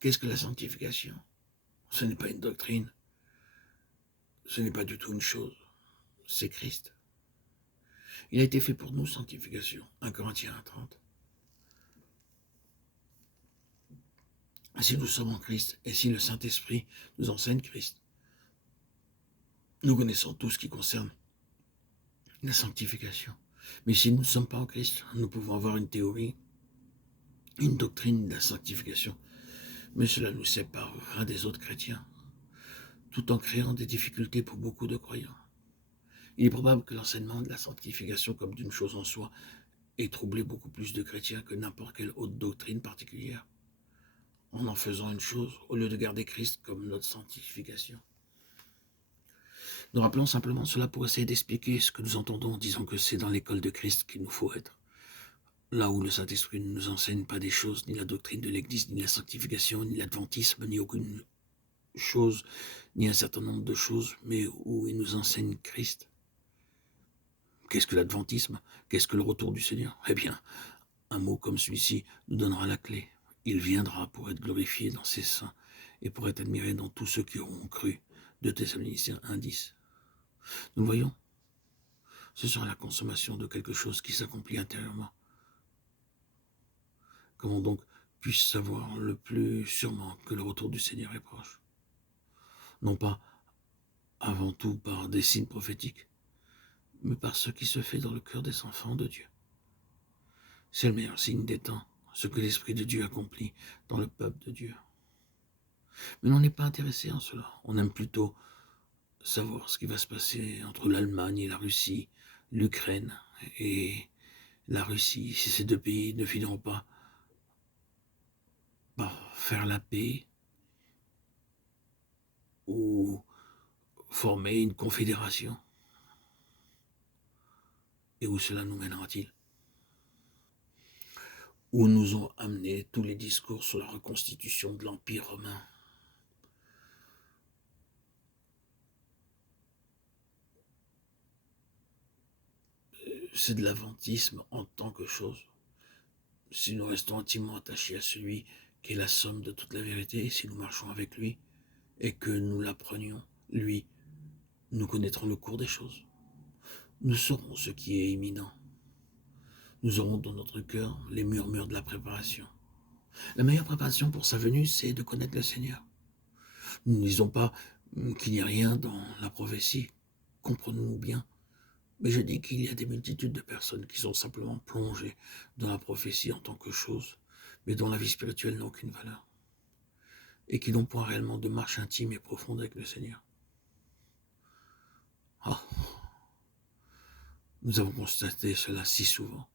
Qu'est-ce que la sanctification? Ce n'est pas une doctrine, ce n'est pas du tout une chose, c'est Christ. Il a été fait pour nous, sanctification. 1 Corinthiens 1,30. Si nous sommes en Christ, et si le Saint-Esprit nous enseigne Christ, nous connaissons tout ce qui concerne la sanctification. Mais si nous ne sommes pas en Christ, nous pouvons avoir une théorie, une doctrine de la sanctification, mais cela nous séparera des autres chrétiens, tout en créant des difficultés pour beaucoup de croyants. Il est probable que l'enseignement de la sanctification comme d'une chose en soi ait troublé beaucoup plus de chrétiens que n'importe quelle autre doctrine particulière, en faisant une chose, au lieu de garder Christ comme notre sanctification. Nous rappelons simplement cela pour essayer d'expliquer ce que nous entendons en disant que c'est dans l'école de Christ qu'il nous faut être. Là où le Saint-Esprit ne nous enseigne pas des choses, ni la doctrine de l'Église, ni la sanctification, ni l'adventisme, ni aucune chose, ni un certain nombre de choses, mais où il nous enseigne Christ. Qu'est-ce que l'adventisme? Qu'est-ce que le retour du Seigneur? Eh bien, un mot comme celui-ci nous donnera la clé. Il viendra pour être glorifié dans ses saints et pour être admiré dans tous ceux qui auront cru. De Thessaloniciens 1,10. Nous le voyons. Ce sera la consommation de quelque chose qui s'accomplit intérieurement. Comment donc puis-je savoir le plus sûrement que le retour du Seigneur est proche? Non pas avant tout par des signes prophétiques, mais par ce qui se fait dans le cœur des enfants de Dieu. C'est le meilleur signe des temps, ce que l'Esprit de Dieu accomplit dans le peuple de Dieu. Mais on n'est pas intéressé en cela. On aime plutôt savoir ce qui va se passer entre l'Allemagne et la Russie, l'Ukraine et la Russie, si ces deux pays ne finiront pas par faire la paix ou former une confédération. Et où cela nous mènera-t-il? Où nous ont amené tous les discours sur la reconstitution de l'Empire romain? C'est de l'aventisme en tant que chose. Si nous restons intimement attachés à celui qui est la somme de toute la vérité, et si nous marchons avec lui, et que nous l'apprenions, lui, nous connaîtrons le cours des choses. Nous saurons ce qui est imminent. Nous aurons dans notre cœur les murmures de la préparation. La meilleure préparation pour sa venue, c'est de connaître le Seigneur. Nous ne disons pas qu'il n'y a rien dans la prophétie, comprenons-nous bien. Mais je dis qu'il y a des multitudes de personnes qui sont simplement plongées dans la prophétie en tant que chose, mais dont la vie spirituelle n'a aucune valeur, et qui n'ont point réellement de marche intime et profonde avec le Seigneur. Ah, nous avons constaté cela si souvent.